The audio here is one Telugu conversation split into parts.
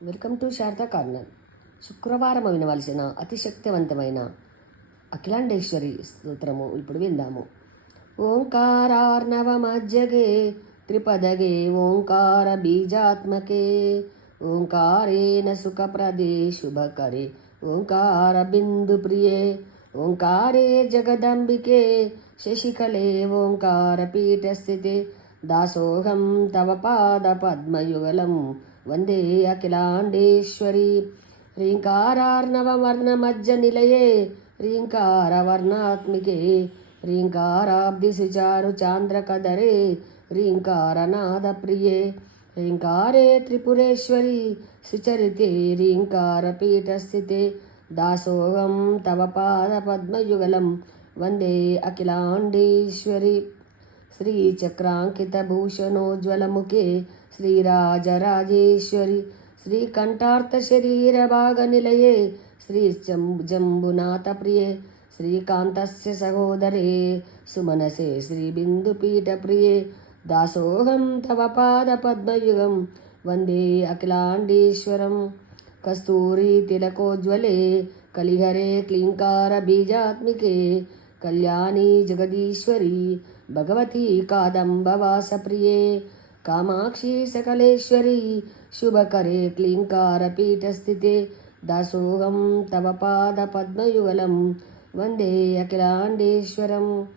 Welcome to Sharada corner. శుక్రవారం వినవలసిన అతి శక్తివంతమైన అఖిలాండేశ్వరి స్తోత్రము ఇప్పుడు విందాము. ఓంకారార్ణవమజ్జగే త్రిపదగే ఓంకార బీజాత్మకే ఓంకారేణ సుఖప్రదే శుభకరే ఓంకార బిందు ప్రియే ఓంకారే జగదంబికే శశికలే ఓంకార పీఠస్థితే దాసోహం తవ పాద పద్మయుగలం వందే అఖిలాండేశ్వరి. హ్రీంకారార్ణవవర్ణమజ్జ నిలయే హ్రీంకారవర్ణాత్మికే హ్రీంకారాబ్ధిసుచారు చాంద్రకదరే హ్రీంకారనాద ప్రియే హ్రీంకారే త్రిపురేశ్వరి సుచరితే హ్రీంకారపీఠస్థితే దాసోహం తవ పాద పద్మయుగలం వందే అఖిలాండేశ్వరి. श्रीचक्राङ्कितभूषणोज्ज्वलमुखे श्रीराजराजेश्वरि श्रीकण्ठार्थशरीरभागनिलये श्रीजम्बुनाथप्रिये श्रीकान्तस्य सहोदरे सुमनसे श्रीबिन्दुपीठप्रिये दासोऽहं तव पादपद्मयुगं वन्दे अखिलाण्डीश्वरं कस्तूरीतिलकोज्ज्वले कलिहरे क्लीङ्कारबीजात्मिके కళ్యాణి జగదీశ్వరి భగవతి కాదంబవాసప్రియే కామాక్షి సకలేశ్వరి శుభకరే క్లీంకారపీఠస్థితే దాసోహం తవ పాద పద్మయుగలం వందే అఖిలాండేశ్వరం.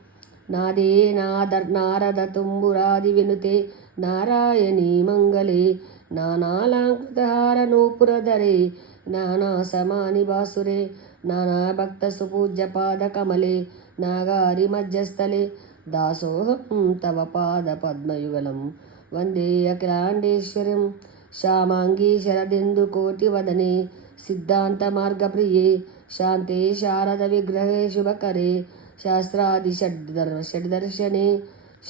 నాదే నాదర్ నారద తుంబురాది వినుతే నారాయణీ మంగళే నానాలంకృతహార నూపురధరే నానా సమాని బాసురే నానా భక్త సుపూజ్య పాద కమలే నాగారి మధ్యస్థలే. దాసోహం తవ పాద పద్మయుగలం వందే అఖిలాండేశ్వరం. శ్యామాంగీ శరదిందు కోటి వదనే సిద్ధాంత మార్గప్రియే. శాంతే శారద విగ్రహే శుభకరే. శాస్త్రాది షడ్దర్ షడ్దర్శనే.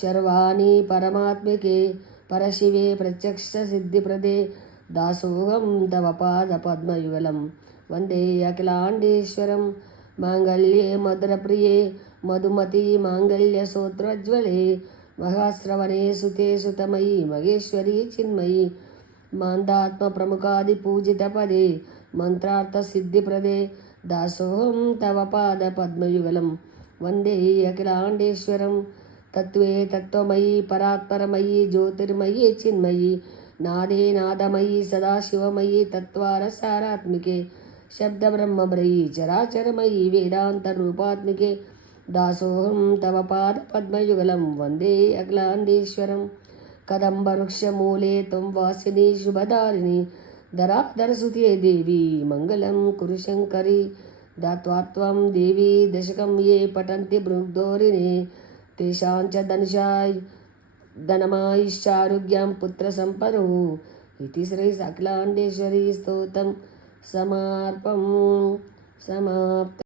శర్వాణి పరమాత్మికే. పరశివే ప్రత్యక్ష సిద్ధిప్రదే. దాసోహం తవ పాద పద్మయుగలం వందే అఖిలాండేశ్వరం. మాంగళ్యే మధురప్రియే మధుమతి మాంగళ్య సూత్రజ్వలే మహాశ్రవణే సుతే సుతమయీ మహేశ్వరీ చిన్మయి మాందాత్మ ప్రముఖాది పూజిత పదే మంత్రార్థ సిద్ధి ప్రదే దాసోహం తవ పాద పద్మయుగలం వందే అఖిలాండేశ్వరం తత్వే తత్వమయీ పరాత్పరమయీ జ్యోతిర్మయీ చిన్మయీ నాదే నాదమయీ సదాశివమయీ తత్వారసారాత్మికే శబ్దబ్రహ్మమయీ చరాచరమయీ వేదాంతరూపాత్మికే దాసోహం తవ పాద పద్మయుగలం వందే అఖిలాండేశ్వరం. కదంబవృక్షమూలే త్వం వాసిని శుభదారిణి ధరాధరసుతే దేవి మంగళం కురు శంకరి దాత్వాత్వం దేవి దశకం ఏ పఠంతి భృగ్ధోరిణి తేషాంచ ధనుషాయ్ ధనమాయిశ్చారుగ్యం పుత్ర సంపరు ఇది శ్రీ అఖిలాండేశ్వరీ స్తోత్రం समार्पं समाप्त